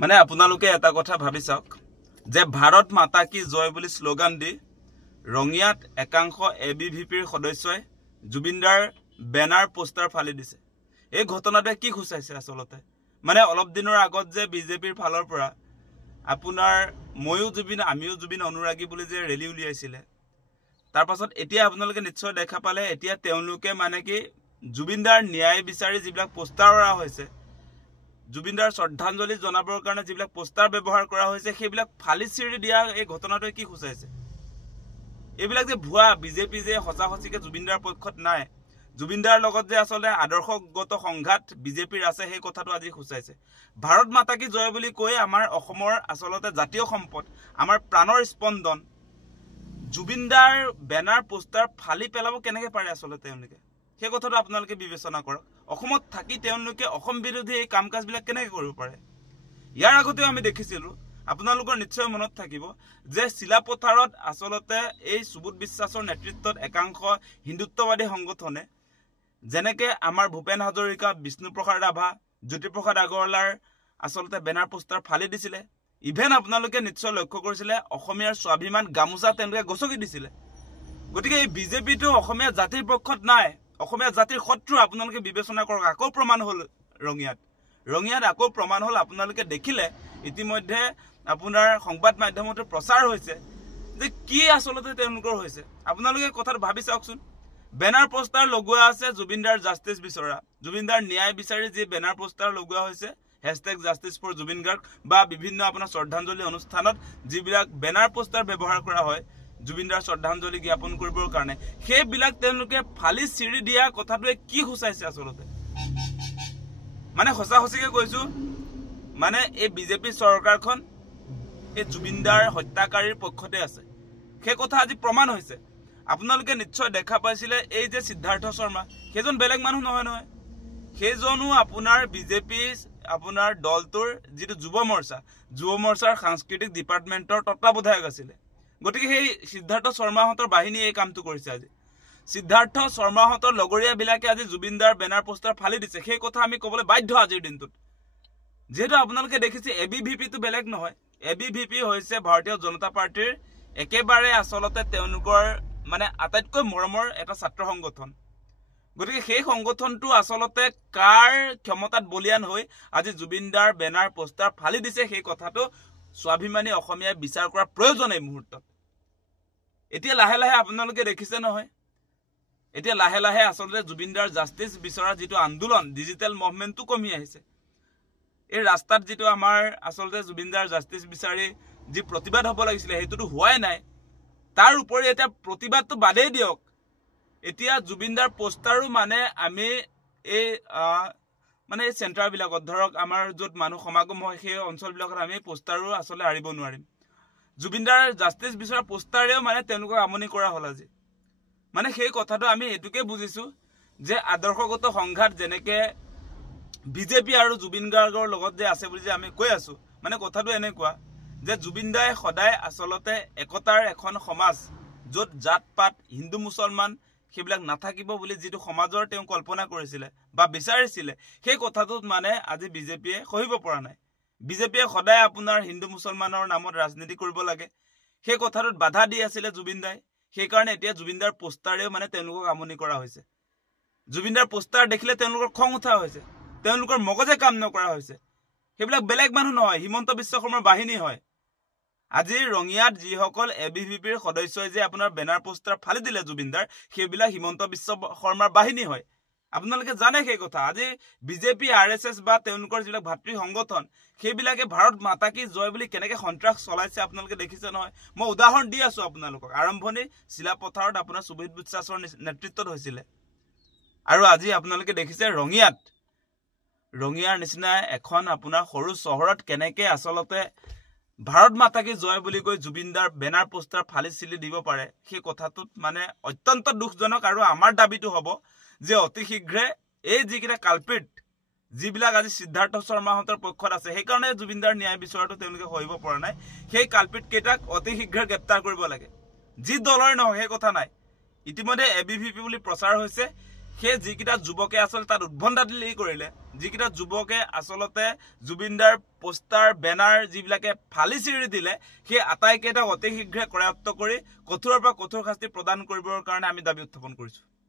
মানে আপোনালোকে এটা কথা ভাবি চাওক যে ভাৰত মাতা কি জয় বুলি স্লোগান দি ৰঙিয়াত একাংশ এবিভিপিৰ সদস্যই জুবিনদাৰ বেনাৰ পোষ্টাৰ ফালি দিছে। এই ঘটনাটোৱে কি খুচাইছে আসলতে? মানে অলপ দিনৰ আগত যে বিজেপিৰ ফালৰ পৰা আপোনাৰ ময়ো জুবিন আমিও জুবিন অনুৰাগী বুলি যে ৰেলী উলিয়াইছিলে, তাৰ পাছত এতিয়া আপোনালোকে নিশ্চয় দেখা পালে এতিয়া তেওঁলোকে মানে কি জুবিনদাৰ ন্যায় বিচাৰি যিবিলাক পোষ্টাৰ কৰা হৈছে, জুবিনদাৰ শ্ৰদ্ধাঞ্জলি জনাবৰ কাৰণে যিবিলাক পোষ্টাৰ ব্যৱহাৰ কৰা হৈছে সেইবিলাক ফালি চিৰি দিয়া এই ঘটনাটোৱে কি খুচাইছে? এইবিলাক যে ভুৱা বিজেপি যে সঁচা সঁচিকে জুবিনদাৰ পক্ষত নাই, জুবিনদাৰ লগত যে আসলে আদৰ্শগত সংঘাত বিজেপিৰ আছে সেই কথাটো আজি খুচাইছে। ভাৰত মাতা কি জয় বুলি কৈ আমাৰ অসমৰ আসলতে জাতীয় সম্পদ, আমাৰ প্ৰাণৰ স্পন্দন জুবিনদাৰ বেনাৰ পোষ্টাৰ ফালি পেলাব কেনেকৈ পাৰে আসলতে তেওঁলোকে? সেই কথাটো আপোনালোকে বিবেচনা কৰক। অসমত থাকি তেওঁলোকে অসম বিৰোধী এই কাম কাজবিলাক কেনেকৈ কৰিব পাৰে? ইয়াৰ আগতেও আমি দেখিছিলোঁ, আপোনালোকৰ নিশ্চয় মনত থাকিব যে চিলাপথাৰত আসলতে এই সুবোধ বিশ্বাসৰ নেতৃত্বত একাংশ হিন্দুত্ববাদী সংগঠনে যেনেকে আমাৰ ভূপেন হাজৰিকা, বিষ্ণুপ্ৰসাদ ৰাভা, জ্যোতিপ্ৰসাদ আগৰৱালাৰ আসলতে বেনাৰ পোষ্টাৰ ফালি দিছিলে। ইভেন আপোনালোকে নিশ্চয় লক্ষ্য কৰিছিলে অসমীয়াৰ স্বাভিমান গামোচা তেওঁলোকে গছকি দিছিলে। গতিকে এই বিজেপিটো অসমীয়া জাতিৰ পক্ষত নাই, অসমীয়া জাতিৰ শত্ৰু। আপোনালোকে বিবেচনা কৰক। আকৌ প্ৰমাণ হ'ল ৰঙিয়াত আকৌ প্ৰমাণ হ'ল। আপোনালোকে দেখিলে ইতিমধ্যে আপোনাৰ সংবাদ মাধ্যমতো প্ৰচাৰ হৈছে যে কি আসলতে তেওঁলোকৰ হৈছে। আপোনালোকে কথাটো ভাবি চাওকচোন। বেনাৰ পোষ্টাৰ লগোৱা আছে জুবিনদাৰ জাষ্টিছ বিচৰা, জুবিনদাৰ ন্যায় বিচাৰি যি বেনাৰ পোষ্টাৰ লগোৱা হৈছে #জাষ্টিছ ফৰ জুবিন গাৰ্গ বা বিভিন্ন আপোনাৰ শ্ৰদ্ধাঞ্জলি অনুষ্ঠানত যিবিলাক বেনাৰ পোষ্টাৰ ব্যৱহাৰ কৰা হয় জুবিনদাৰ শ্ৰদ্ধাঞ্জলি জ্ঞাপন কৰিবৰ কাৰণে, সেইবিলাক তেওঁলোকে ফালি চিৰি দিয়া কথাটোৱে কি খুচাইছে আচলতে? মানে সঁচা সঁচিকে কৈছো, মানে এই বিজেপি চৰকাৰখন এই জুবিনদাৰ হত্যাকাৰীৰ পক্ষতে আছে। সেই কথা আজি প্ৰমাণ হৈছে। আপোনালোকে নিশ্চয় দেখা পাইছিলে এই যে সিদ্ধাৰ্থ শৰ্মা, সেইজন বেলেগ মানুহ নহয়। সেইজনো আপোনাৰ বিজেপি আপোনাৰ দলটোৰ যিটো যুৱ মৰ্চাৰ সাংস্কৃতিক ডিপাৰ্টমেণ্টৰ তত্ত্বাৱধায়ক আছিলে। গতিকে সেই সিদ্ধাৰ্থ শৰ্মাহঁতৰ বাহিনীয়ে এই কামটো কৰিছে। আজি সিদ্ধাৰ্থ শৰ্মাহঁতৰ লগৰীয়াবিলাকে আজি জুবিনদাৰ বেনাৰ পোষ্টাৰ ফালি দিছে। সেই কথা আমি ক'বলৈ বাধ্য আজিৰ দিনটোত। যিহেতু আপোনালোকে দেখিছে এবিভিপিটো বেলেগ নহয়। এবিভিপি হৈছে ভাৰতীয় জনতা পাৰ্টিৰ একেবাৰে আচলতে তেওঁলোকৰ মানে আটাইতকৈ মৰমৰ এটা ছাত্ৰ সংগঠন। গতিকে সেই সংগঠনটো আচলতে কাৰ ক্ষমতাত বলিয়ান হৈ আজি জুবিনদাৰ বেনাৰ পোষ্টাৰ ফালি দিছে সেই কথাটো স্বাভিমানী অসমীয়াই বিচাৰ কৰাৰ প্ৰয়োজন এই মুহূৰ্তত। এতিয়া লাহে লাহে আপোনালোকে দেখিছে নহয়, এতিয়া লাহে লাহে আচলতে জুবিনদাৰ জাষ্টিছ বিচৰা যিটো আন্দোলন, ডিজিটেল মুভমেণ্টটো কমি আহিছে। এই ৰাস্তাত যিটো আমাৰ আচলতে জুবিনদাৰ জাষ্টিছ বিচাৰি যি প্ৰতিবাদ হ'ব লাগিছিলে সেইটোতো হোৱাই নাই। তাৰ উপৰি এতিয়া প্ৰতিবাদটো বাদেই দিয়ক, এতিয়া জুবিনদাৰ পোষ্টাৰো মানে আমি এই মানে এই চেণ্টাৰবিলাকত ধৰক আমাৰ য'ত মানুহ সমাগম হয় সেই অঞ্চলবিলাকত আমি পোষ্টাৰো আচলতে আঁৰিব নোৱাৰিম। জুবিনদাৰ জাষ্টিছ বিচৰা পোষ্টাৰেও মানে তেওঁলোকক আমনি কৰা হ'ল আজি। মানে সেই কথাটো আমি এইটোকে বুজিছোঁ যে আদৰ্শগত সংঘাত যেনেকে বিজেপি আৰু জুবিন গাৰ্গৰ লগত যে আছে বুলি যে আমি কৈ আছোঁ, মানে কথাটো এনেকুৱা যে জুবিনদাই সদায় আচলতে একতাৰ এখন সমাজ য'ত জাত পাত হিন্দু মুছলমান সেইবিলাক নাথাকিব বুলি যিটো সমাজৰ তেওঁ কল্পনা কৰিছিলে বা বিচাৰিছিলে, সেই কথাটোত মানে আজি বিজেপিয়ে সহিব পৰা নাই। বিজেপিয়ে সদায় আপোনাৰ হিন্দু মুছলমানৰ নামত ৰাজনীতি কৰিব লাগে, সেই কথাটোত বাধা দি আছিলে জুবিনদাই। সেইকাৰণে এতিয়া জুবিনদাৰ পোষ্টাৰেও মানে তেওঁলোকক আমনি কৰা হৈছে। জুবিনদাৰ পোষ্টাৰ দেখিলে তেওঁলোকৰ খং উঠা হৈছে, তেওঁলোকৰ মগজে কাম নকৰা হৈছে। সেইবিলাক বেলেগ মানুহ নহয়, হিমন্ত বিশ্ব শৰ্মাৰ বাহিনী হয়। আজি ৰঙিয়াত যিসকল এবিভিপিৰ সদস্যই যে আপোনাৰ বেনাৰ পোষ্টাৰ ফালি দিলে জুবিনদাৰ, সেইবিলাক হিমন্ত বিশ্ব শৰ্মাৰ বাহিনী হয়। আপোনালোকে জানে সেই কথা। আজি বিজেপি RSS বা তেওঁলোকৰ যিবিলাক ভাতৃ সংগঠন সেইবিলাকে ভাৰত মাতা কি জয় বুলি কেনেকৈ সন্ত্ৰাস চলাইছে আপোনালোকে দেখিছে নহয়। মই উদাহৰণ দি আছোঁ আপোনালোকক। আৰম্ভণি চিলাপথাৰত আপোনাৰ সুবোধ বিশ্বাসৰ নেতৃত্বত হৈছিলে, আৰু আজি আপোনালোকে দেখিছে ৰঙিয়াৰ নিচিনা এখন আপোনাৰ সৰু চহৰত কেনেকৈ আচলতে ভাৰত মাতা কি জয় বুলি কৈ জুবিনদাৰ বেনাৰ পোষ্টাৰ ফালি চিলি দিব পাৰে। সেই কথাটোত মানে অত্যন্ত দুখজনক। আৰু আমাৰ দাবীটো হ'ব যে অতি শীঘ্ৰে এই যিকেইটা কালপিট যিবিলাক আজি সিদ্ধাৰ্থ শৰ্মাহঁতৰ পক্ষত আছে, সেইকাৰণে জুবিনদাৰ ন্যায় বিচৰাটো তেওঁলোকে সহিব পৰা নাই, সেই কালপিট কেইটাক অতি শীঘ্ৰে গ্ৰেপ্তাৰ কৰিব লাগে। যি দলৰে নহওক সেই কথা নাই। ইতিমধ্যে এবিভিপি বুলি প্ৰচাৰ হৈছে, সেই যিকেইটা যুৱকে আচলতে তাত উদ্ভণ্ডালি কৰিলে, যিকেইটা যুৱকে আচলতে জুবিনদাৰ পোষ্টাৰ বেনাৰ যিবিলাকে ফালি চিৰি দিলে, সেই আটাইকেইটাক অতি শীঘ্ৰে কৰায়ত্ব কৰি কঠোৰৰ পৰা কঠোৰ শাস্তি প্ৰদান কৰিবৰ কাৰণে আমি দাবী উত্থাপন কৰিছোঁ।